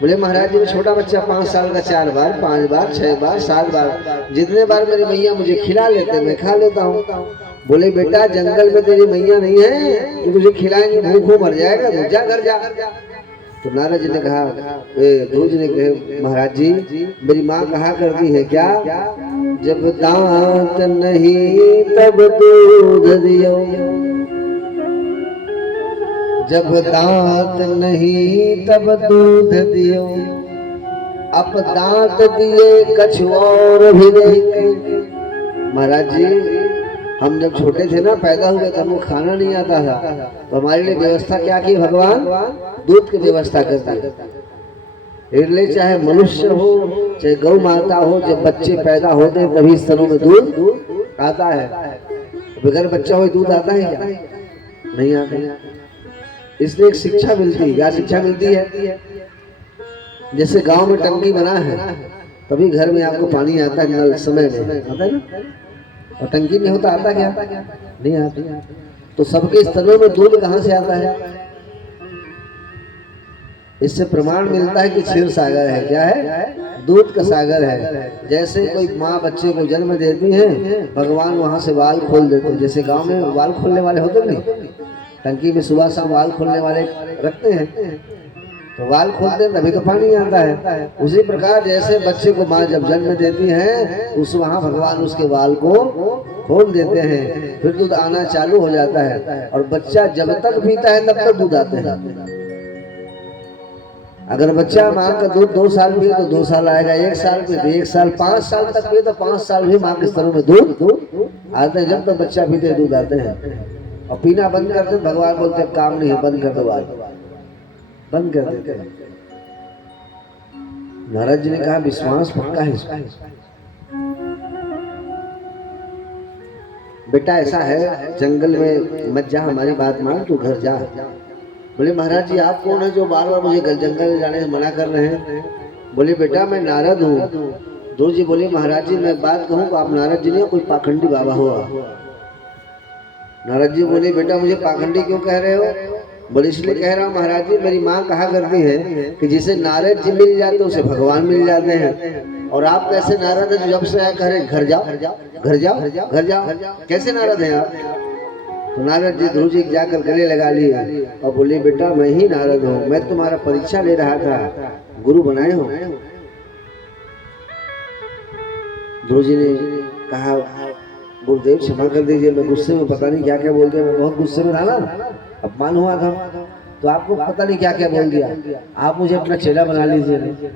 बोले महाराज जी, छोटा बच्चा 5 साल का 4 बार 5 बार 6 बार 7 बार जितने बार मेरी मैया मुझे खिला लेते मैं खा लेता हूँ। बोले बेटा, जंगल में तेरी मैया नहीं है कि तुझे खिलाएंगे, भूखों मर जाएगा, तू जा घर जा। तो नारद जी ने कहा, गुरु जी ने कहा, महाराज जी मेरी माँ कहा करती है क्या, जब दांत नहीं तब दूध दियो, जब दांत नहीं तब दूध दियो, अब दांत दिए कछु और भी नहीं। महाराज जी, हम जब छोटे थे ना, पैदा हुए तो हमको खाना नहीं आता था, तो हमारे लिए व्यवस्था क्या की भगवान, दूध की व्यवस्था करता है। इसलिए चाहे मनुष्य हो चाहे गौ माता हो, जब बच्चे पैदा होते हैं तभी स्तनों में दूध आता है। बगैर बच्चा हो दूध आता है क्या? नहीं आता। इसलिए एक शिक्षा मिलती है। क्या शिक्षा मिलती है? जैसे गांव में टंकी बना है तभी घर में आपको पानी आता है, नल समय में आता है ना, और टंकी नहीं होता आता क्या? नहीं आता। तो सबके स्तनों में दूध कहाँ से आता है? इससे प्रमाण मिलता है कि क्षीर सागर है। क्या है? दूध का सागर है। जैसे कोई माँ बच्चे को जन्म देती है, भगवान वहां से वाल खोल देते हैं। जैसे गांव में वाल खोलने वाले होते नहीं, टंकी में सुबह शाम वाल खोलने वाले रखते हैं, तो वाल खोलते हैं तभी तो पानी आता है। उसी प्रकार जैसे बच्चे को माँ जब जन्म देती है, उस वहां भगवान उसके वाल को खोल देते हैं, फिर दूध आना चालू हो जाता है। और बच्चा जब तक पीता है तब तक दूध आते हैं। अगर बच्चा माँ का दूध 2 साल पिए तो 2 साल आएगा, 1 साल पिए तो 1 साल, 5 साल तक पिए तो 5 साल भी माँ के स्तनों में दूध आते हैं। जब तक बच्चा पीते दूध आते हैं। और पीना बंद करते भगवान बोलते हैं काम नहीं है, बंद कर दो, आज बंद कर देते हैं। नारद जी ने कहा विश्वास पक्का है इसका। बेटा ऐसा है, जंगल में मत जा, हमारी बात मान, तू घर जा। बोले महाराज जी आप कौन है जो बार बार मुझे जंगल में जाने से मना कर रहे हैं? बोले बेटा मैं नारद हूँ। गुरु जी बोले महाराज जी मैं बात कहूँ तो आप नारद जी नहीं, कोई पाखंडी बाबा हुआ। नारद जी बोले बेटा मुझे पाखंडी क्यों कह रहे हो? बोले इसलिए कह रहा हूँ महाराज जी, मेरी माँ कहा करती है कि जिसे नारद जी मिल जाते उसे भगवान मिल जाते हैं। और आप कैसे नारद है जब से आए घर जाओ घर जाओ घर जाओ घर जाओ, कैसे नारद हैं आप? तो नारद जी ध्रुव जी जाकर गले लगा लिए और बोले बेटा मैं ही नारद हूँ, मैं तुम्हारा परीक्षा ले रहा था, गुरु बनाए हो। ध्रुव जी ने कहा गुरुदेव क्षमा कर दीजिए, मैं गुस्से में पता नहीं क्या क्या बोल दिया, मैं बहुत गुस्से में था ना, अपमान हुआ था, तो आपको पता नहीं क्या क्या बोल दिया, आप मुझे अपना चेला बना लीजिए।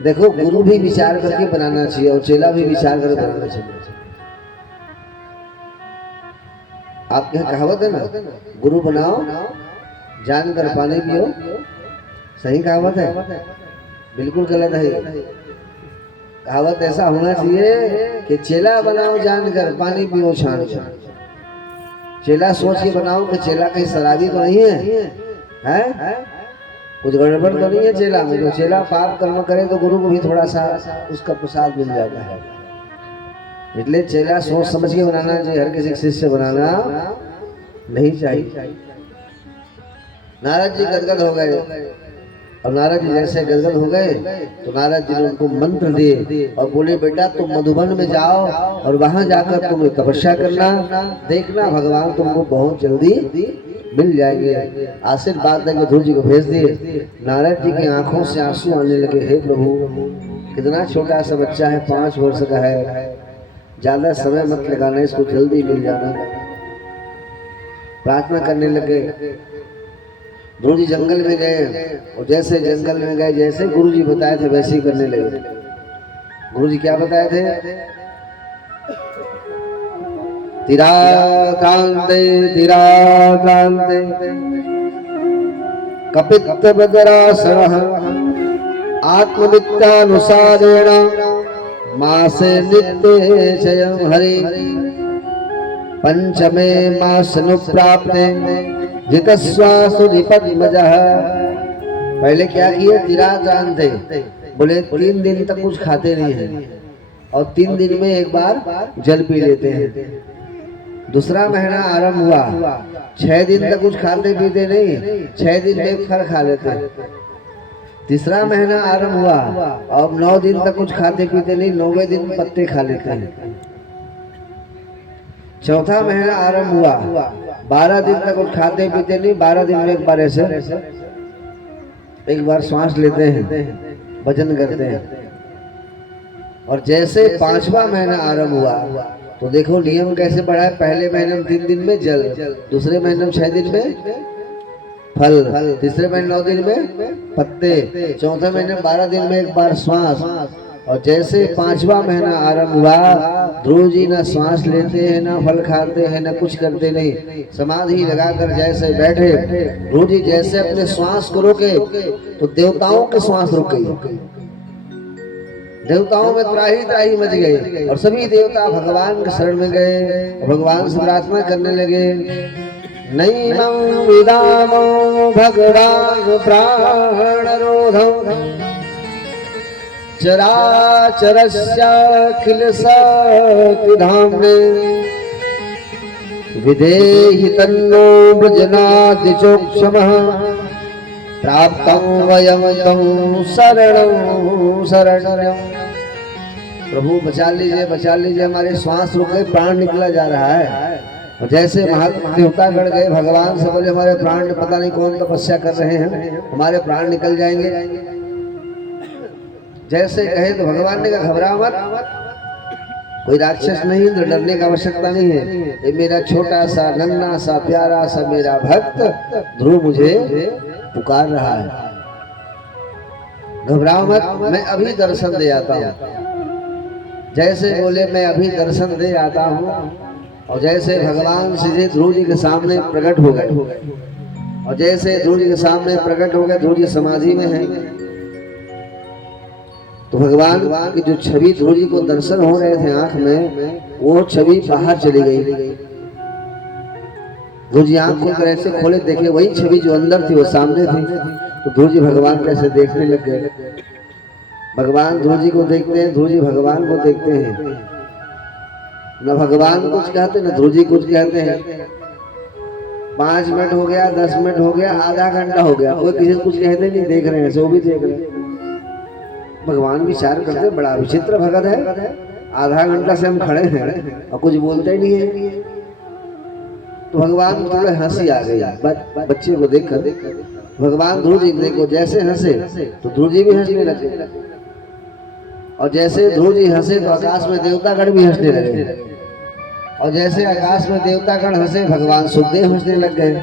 देखो गुरु भी विचार करके बनाना चाहिए और चेला भी विचार करके बनाना चाहिए। आपके यहाँ कहावत है ना, गुरु बनाओ जानकर पानी पियो, सही कहावत है? बिल्कुल गलत है। कहावत ऐसा होना चाहिए कि चेला बनाओ जानकर पानी पियो छान छान। चेला सोच के बनाओ कि चेला कहीं शराबी तो नहीं है? कुछ गड़बड़ तो नहीं है चेला में? जो चेला पाप कर्म करे तो गुरु को भी थोड़ा सा उसका प्रसाद मिल जाता है। इसलिए चेला सोच समझ के बनाना चाहिए, हर किसी शिष्य बनाना नहीं चाहिए। नारद जी गदगद हो गए, और नारद जी जैसे गदगद हो गए तो नारद जी ने उनको मंत्र दिए और बोले बेटा तुम मधुबन में जाओ और वहां जाकर तुम तपस्या करना, देखना भगवान तुमको बहुत जल्दी मिल जाएंगे। आशीर्वाद देंगे। ध्रुव जी को भेज दिए। नारद जी की आंखों से आंसू आने लगे, हे प्रभु कितना छोटा सा बच्चा है, 5 वर्ष का है, ज्यादा समय मत लगाना, इसको जल्दी मिल जाना। प्रार्थना करने लगे। गुरु जी जंगल में गए और जैसे जंगल में गए जैसे गुरु जी बताए थे वैसे ही करने लगे। गुरु जी क्या बताए थे? तिराकांते तिराकांते कपित्त बदरासनः आत्मनित्यानुसारेण मासे नित्ये चयं हरि पंचमे मासनुप्राप्ते जितस्वासुरिपद्मजः। पहले क्या किए? तिराकांत थे, बोले 3 दिन तक कुछ खाते नहीं है और 3 दिन में एक बार जल पी लेते हैं। दूसरा महीना आरंभ हुआ, 6 दिन तक कुछ खाते पीते नहीं, 6 दिन में एक फल खा लेते। तीसरा महीना आरंभ हुआ, अब 9 दिन तक कुछ खाते पीते नहीं, 9वें दिन पत्ते खा लेते हैं। चौथा महीना आरंभ हुआ, 12 दिन तक कुछ खाते पीते नहीं, 12 दिन में एक बार ऐसे एक बार श्वास लेते हैं, भजन करते हैं। और जैसे 5वां महीना आरंभ हुआ तो देखो नियम कैसे बढ़ा है। पहले महीने में 3 दिन में जल, दूसरे महीने में 6 दिन में फल, तीसरे महीने 9 दिन में पत्ते, चौथे महीने 12 दिन में एक बार श्वास। और जैसे 5वां महीना आरंभ हुआ, ध्रुव जी ना श्वास लेते हैं, ना फल खाते हैं, ना कुछ करते नहीं, समाधि लगाकर जैसे बैठे। ध्रुव जी जैसे अपने श्वास को रोके तो देवताओं के श्वास रुक गई, देवताओं में त्राही त्राही मच गई और सभी देवता भगवान के शरण में गए, भगवान से प्रार्थना करने लगे। नैनं विदामो भगवान प्राणरोधं चराचरस्याखिल शक्तिधाम्ने विधेहि तन्नो वृजनादिचोक्षमः प्राप्तं वयं तं शरणं। प्रभु बचा लीजिए, हमारे श्वास रुक गए, प्राण निकला जा रहा है। और जैसे देवतागण गए, भगवान से बोले हमारे प्राण पता नहीं कौन तपस्या कर रहे हैं, हमारे प्राण निकल जाएंगे। जैसे कहे तो भगवान ने कहा घबरा मत, कोई राक्षस नहीं, तो डरने की आवश्यकता नहीं है। ये मेरा छोटा सा नन्हा सा प्यारा सा मेरा भक्त ध्रुव मुझे पुकार रहा है, घबराओ मत, मैं अभी दर्शन दे आता हूँ। जैसे बोले मैं अभी दर्शन दे आता हूँ, और जैसे भगवान सीधे ध्रुव जी के सामने प्रकट हो गए। और जैसे ध्रुव जी के सामने प्रकट हो गए, ध्रुव जी समाधि में है, तो भगवान की जो छवि ध्रुव जी को दर्शन हो रहे थे आंख में, वो छवि बाहर चली गई। ध्रुव जी आंख खोल ऐसे खोले, देखे वही छवि जो अंदर थी वो सामने थी। तो ध्रुव जी भगवान कैसे देखने लग गए। भगवान ध्रुव जी को देखते हैं, ध्रुव जी भगवान को देखते हैं। न भगवान कुछ कहते न ध्रुव जी कुछ कहते हैं। 5 मिनट हो गया, 10 मिनट हो गया, आधा घंटा हो गया, कोई किसी कुछ कहते नहीं, देख रहे हैं, सो भी देख रहे हैं। भगवान विचार करते बड़ा विचित्र भगत है, आधा घंटा से हम खड़े हैं और कुछ बोलते ही नहीं है। तो भगवान थोड़ा हंसी आ गई बच्चे को देखकर। भगवान ध्रुव जी देखो जैसे हंसे तो ध्रुव जी भी हंसने लगे, और जैसे ध्रुव जी हंसे तो आकाश में देवतागण भी हंसने लगे, और जैसे आकाश में देवतागण हंसे भगवान सुखदेव हंसने लग गए,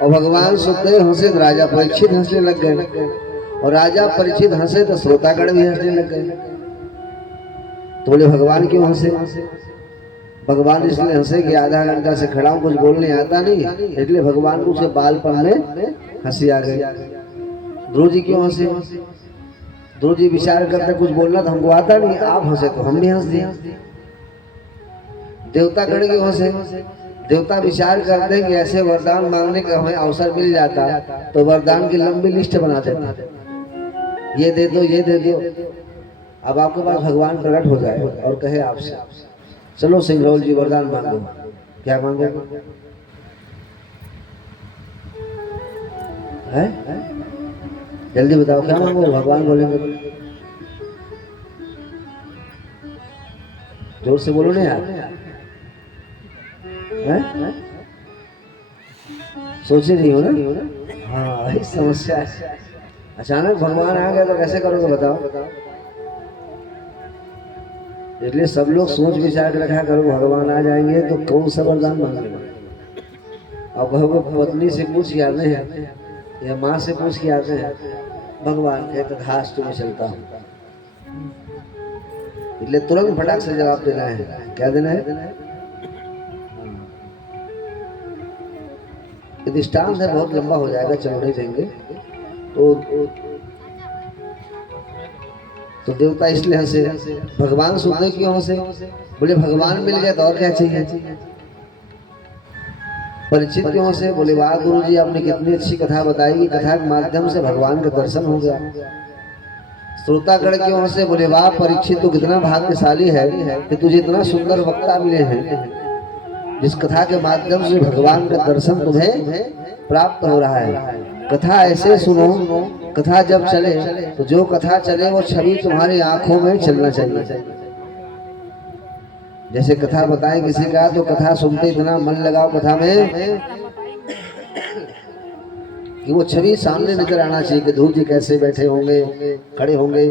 और भगवान सुखदेव हंसे तो राजा परीक्षित हंसने लग गए, और राजा परीक्षित हंसे तो श्रोतागण भी हंसने लग गए। तो बोले भगवान क्यों हंसे। भगवान इसलिए हंसे कि आधा घंटा से खड़ा हूं, कुछ बोलने आता नहीं, इसलिए भगवान को उसके बालपन में हंसी आ गई। ध्रुव जी क्यों हंसे। ध्रुव जी विचार करते कुछ बोलना तो हमको आता नहीं, आप हंसे तो हम भी हंस दिए। देवतागण क्यों हंसे। देवता विचार करते हैं कि ऐसे वरदान मांगने का हमें अवसर मिल जाता तो वरदान की लंबी लिस्ट बना देते, ये दे दो ये दे दो। अब आपके पास भगवान प्रकट हो जाए और कहे आपसे चलो सिंगरौल जी वरदान मांगो, क्या मांगो है? जल्दी बताओ क्या मांगो। भगवान बोलेंगे जोर से बोलो ना यार, है? सोचे नहीं हो ना। हाँ वही समस्या है, अचानक भगवान आ गया तो कैसे करोगे बताओ। इसलिए सब लोग सोच विचार के रखा करो, भगवान आ जाएंगे तो कौन सा वरदान मांगेगा। और कहोगे पत्नी से पूछ के आते हैं या माँ से पूछ के आते हैं, भगवान कहते तथास्तु में चलता हूँ। इसलिए तुरंत फटाक से जवाब देना है। क्या देना है? दृष्टांत है, बहुत लंबा हो जाएगा, चलो नहीं देंगे। तो देवता इसलिए हंसे। भगवान सुनते क्यों हंसे? बोले भगवान मिल गया तो और क्या चाहिए। परिचित क्यों हंसे? बोले वाह गुरु जी आपने कितनी अच्छी कथा बताई, कि कथा के माध्यम से भगवान का दर्शन हो गया। श्रोतागण क्यों हंसे? बोले वाह परीक्षित तो कितना भाग्यशाली है कि तुझे इतना सुंदर वक्ता मिले हैं। जिस कथा के माध्यम से भगवान का दर्शन तुम्हें प्राप्त हो रहा है। कथा ऐसे सुनो, कथा जब चले तो जो कथा चले वो छवि तुम्हारी आंखों में चलना चाहिए। जैसे कथा बताए किसी का तो कथा सुनते इतना मन लगाओ कथा में कि वो छवि सामने नजर आना चाहिए कि ध्रुव जी कैसे बैठे होंगे, खड़े होंगे,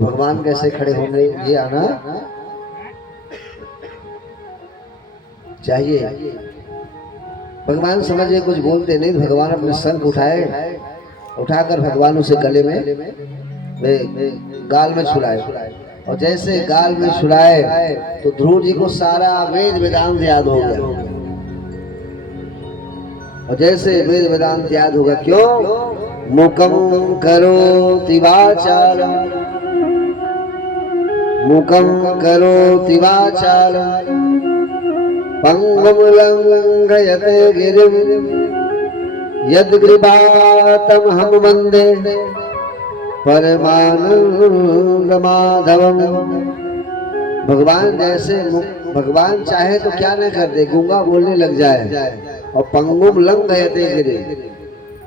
भगवान कैसे खड़े होंगे, ये आना चाहिए। भगवान समझे कुछ बोलते नहीं, भगवान अपने शंख उठाए, उठाकर भगवान उसे गले में गाल में छुड़ाए, और जैसे गाल में छुड़ाए तो ध्रुव जी को सारा वेद वेदांत याद हो गया। और जैसे वेद वेदांत याद होगा, क्यों? मुकम करोति वाचालम, मुकम करोति वाचालम, पंगुम लंघयते गिरिम, यद्कृपातम हम वंदे परमानंद माधवम। भगवान जैसे भगवान चाहे तो क्या न कर दे, गूंगा बोलने लग जाए। और पंगुम लंघयते गिरि,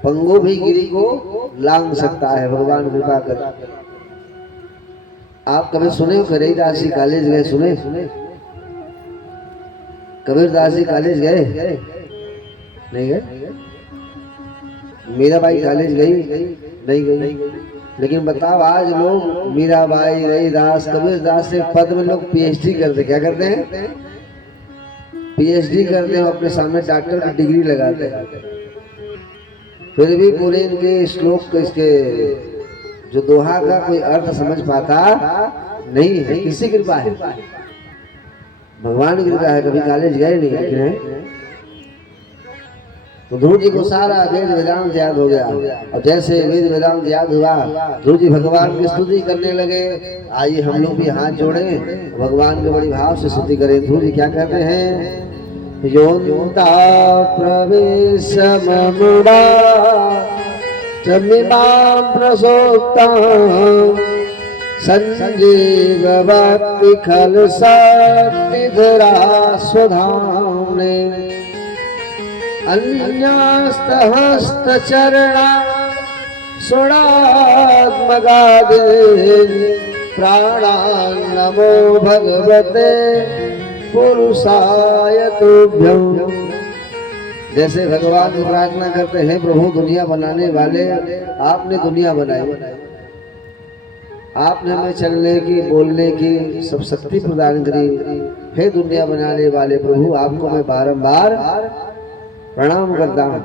पंगु भी गिरी को लांग सकता है, भगवान कृपा कर। आप कभी सुने हो कबीरदास जी कॉलेज गए? सुने? कबीरदास जी कॉलेज गए? नहीं गए? मीराबाई कॉलेज गई? नहीं गई। लेकिन बताओ आज लोग मीराबाई, रहीदास, कबीरदास से पद में लोग पीएचडी करते, क्या करते हैं? पीएचडी करते हैं, अपने सामने डॉक्टर की डिग्री लगाते हैं। फिर भी पूरे इनके श्लोक को, इसके जो दोहा का कोई अर्थ समझ पाता नहीं है। किसी कृपा है? भगवान की कृपा है। कभी कॉलेज गए नहीं, लेकिन है। तो ध्रुव जी को सारा वेद वेदांत याद हो गया, और जैसे वेद वेदांत याद हुआ ध्रुव जी भगवान की स्तुति करने लगे। आइए हम लोग भी हाथ जोड़े, भगवान के बड़ी भाव से स्तुति करें। ध्रुव जी क्या कहते हैं? योन्ता प्रवेशममुड़ा चमिमां प्रसोक्तां संजीव भक्ति खल शक्तिधरा स्वधाम्ने, अन्यस्तहस्तचरणा सुरात्मगादे प्राणान् नमो भगवते पुरुषाय तुभ्यं। जैसे भगवान की प्रार्थना करते हैं, प्रभु दुनिया बनाने वाले, आपने दुनिया बनाई, आपने हमें चलने की, बोलने की सब शक्ति प्रदान करी। हे दुनिया बनाने वाले प्रभु, आपको मैं बारंबार प्रणाम करता हूँ।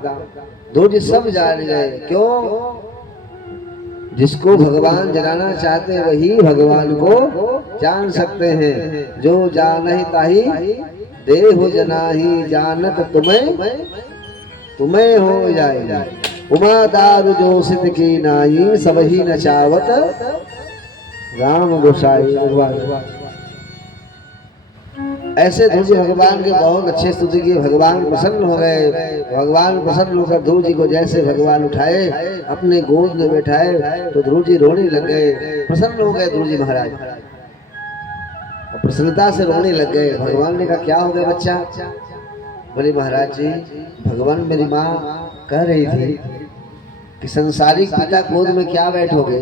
ध्रुव जी सब जान गए। क्यों? जिसको भगवान जनाना चाहते हैं वही भगवान को जान सकते हैं। जो जानहि ताहि देहु जनाहि, जानत तुम्हें हो जाए। उमा दारु जो सिद्ध की नाई, सब ही न चावत राम गोसाई। भगवान ऐसे ध्रुव जी भगवान के बहुत अच्छे स्तुति किए। भगवान प्रसन्न हो गए। भगवान प्रसन्न होकर ध्रुव जी को जैसे भगवान उठाए, अपने गोद में बैठाए, तो ध्रुव जी रोने लग गए। प्रसन्न हो गए ध्रुव जी महाराज, और प्रसन्नता से रोने लग गए। भगवान ने कहा, क्या हो गया बच्चा? बोले महाराज जी, भगवान मेरी माँ कह रही थी कि संसारिक पिता गोद में क्या बैठोगे,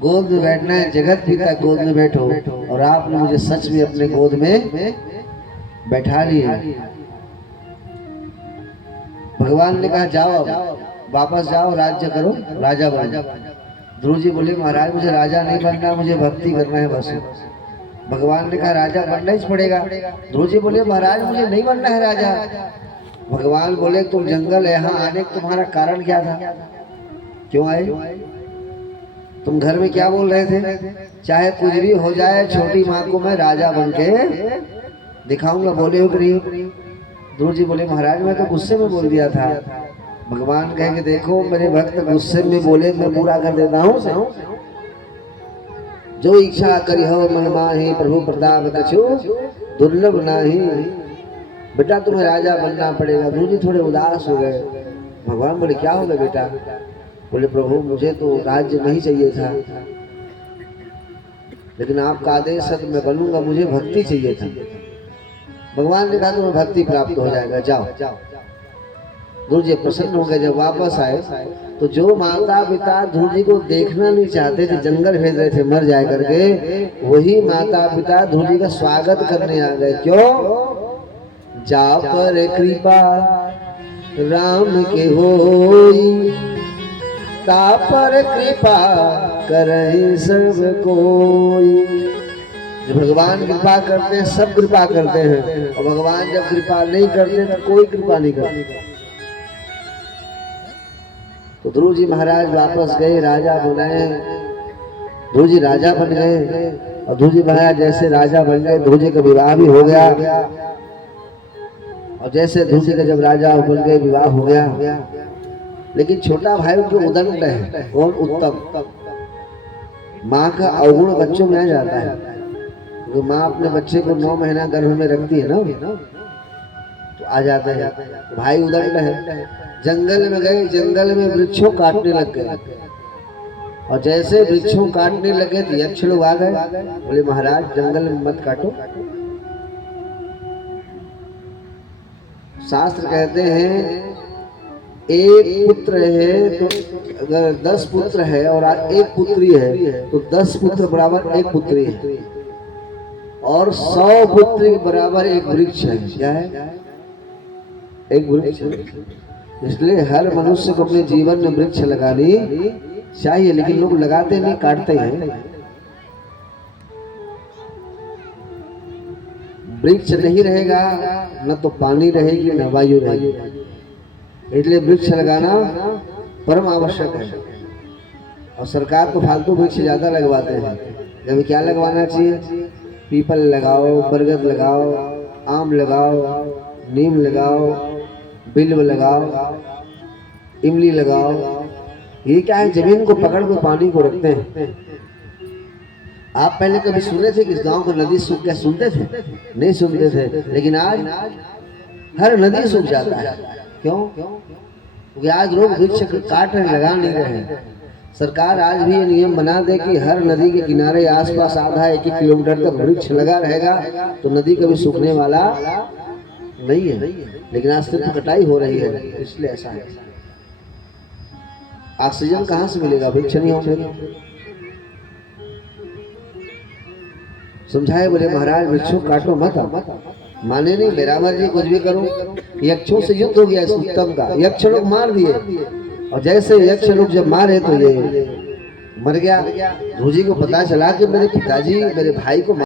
गोद में बैठना है, जगत पिता गोद में बैठो। और आपने मुझे सच में अपने गोद में बैठा लिए। भगवान ने कहा, जाओ वापस जाओ, राज्य करो, राजा बनो। ध्रुव जी बोले, महाराज मुझे राजा नहीं बनना, मुझे भक्ति करना है बस। भगवान ने कहा, राजा बनना ही पड़ेगा। ध्रुव जी बोले, महाराज मुझे नहीं बनना है राजा। भगवान बोले, तुम जंगल यहाँ आने का तुम्हारा कारण क्या था? क्यों आए? तुम घर में क्या बोल रहे थे? चाहे कुछ भी हो जाए, छोटी माँ को मैं राजा बन के दिखाऊंगा। बोले हो कि नहीं? ध्रुव जी बोले, महाराज मैं तो गुस्से में बोल दिया था। भगवान कहे कि देखो मेरे भक्त गुस्से में बोले, मैं पूरा कर देता हूँ। जो इच्छा करी हो मन माही, प्रभु प्रताप कछु दुर्लभ नाही। बेटा तुम्हें राजा बनना पड़ेगा। ध्रुव जी थोड़े उदास हो गए। भगवान बोले, क्या हो गया बेटा? बोले, प्रभु मुझे तो राज्य नहीं चाहिए था, लेकिन आपका आदेश है तो मैं बनूंगा, मुझे भक्ति चाहिए था। भगवान ने कहा तुम्हें भक्ति प्राप्त हो जाएगा, जाओ। ध्रुव जी प्रसन्न हो गए। जब वापस आए तो जो माता पिता ध्रुव जी को देखना नहीं चाहते थे, जंगल भेज रहे थे मर जाए करके, वही माता पिता ध्रुव जी का स्वागत करने आ गए। क्यों? जा पर कृपा राम के होई, ता पर कृपा करे सब कोई। जब भगवान कृपा करते हैं सब कृपा करते हैं, और भगवान जब कृपा नहीं करते तो कोई कृपा नहीं करते। तो ध्रुव जी महाराज वापस गए, राजा बनाए। ध्रुव जी राजा बन गए, और ध्रुव जी महाराज जैसे राजा बन गए, ध्रुव जी का विवाह भी हो गया। और जैसे ध्रुव जी का जब राजा बन गए, विवाह हो गया। लेकिन छोटा भाई उनके उदंड है, कौन? उत्तम। माँ का अवगुण बच्चों में आ जाता है, क्योंकि माँ अपने बच्चे को 9 महीना गर्भ में रखती है ना, तो आ जाता है। भाई उदंड है, जंगल में गए, जंगल में वृक्षों काटने लग गए। और जैसे वृक्षों काटने लगे तो यक्ष लोग आ गए, बोले महाराज जंगल में मत काटो। शास्त्र कहते हैं एक पुत्र है तो अगर 10 पुत्र है और एक पुत्री है तो 10 पुत्र बराबर एक पुत्री है, और 100 पुत्री बराबर एक वृक्ष है। क्या है? एक वृक्ष। इसलिए हर मनुष्य को अपने जीवन में वृक्ष लगानी चाहिए, लेकिन लोग लगाते नहीं, काटते हैं। वृक्ष नहीं रहेगा न तो पानी रहेगी न वायु रहेगी, इसलिए वृक्ष लगाना परम आवश्यक है। और सरकार को फालतू वृक्ष ज्यादा लगवाते हैं, जब क्या लगवाना चाहिए? पीपल लगाओ, बरगद लगाओ, आम लगाओ, नीम लगाओ, बिल्व लगाओ, इमली लगाओ। ये क्या है? जमीन को पकड़ कर पानी को रखते हैं। आप पहले कभी सुने थे कि इस गांव को नदी सूख गया? सुनते थे? नहीं सुनते थे। लेकिन आज हर नदी सूख जाता है। क्यों? क्योंकि आज लोग वृक्ष काट रहे, लगा नहीं रहे। सरकार आज भी ये नियम बना दे कि हर नदी के किनारे आसपास आधा 1-1 किलोमीटर तक वृक्ष लगा रहेगा तो नदी कभी सूखने वाला नहीं है। लेकिन आज सिर्फ कटाई हो रही है, इसलिए ऐसा है। ऑक्सीजन कहाँ से मिलेगा? वृक्ष नहीं होंगे। समझाए, बोले महाराज वृक्षों काटो मत। माने नहीं, मेरा मर्जी कुछ भी करूं। यक्षों से युद्ध हो गया इस उत्तम का, यक्ष लोग मार दिए। और जैसे यक्ष लोग जब मारे तो ये मर गया। ध्रुव जी को पता चला कि मेरे पिताजी मेरे भाई को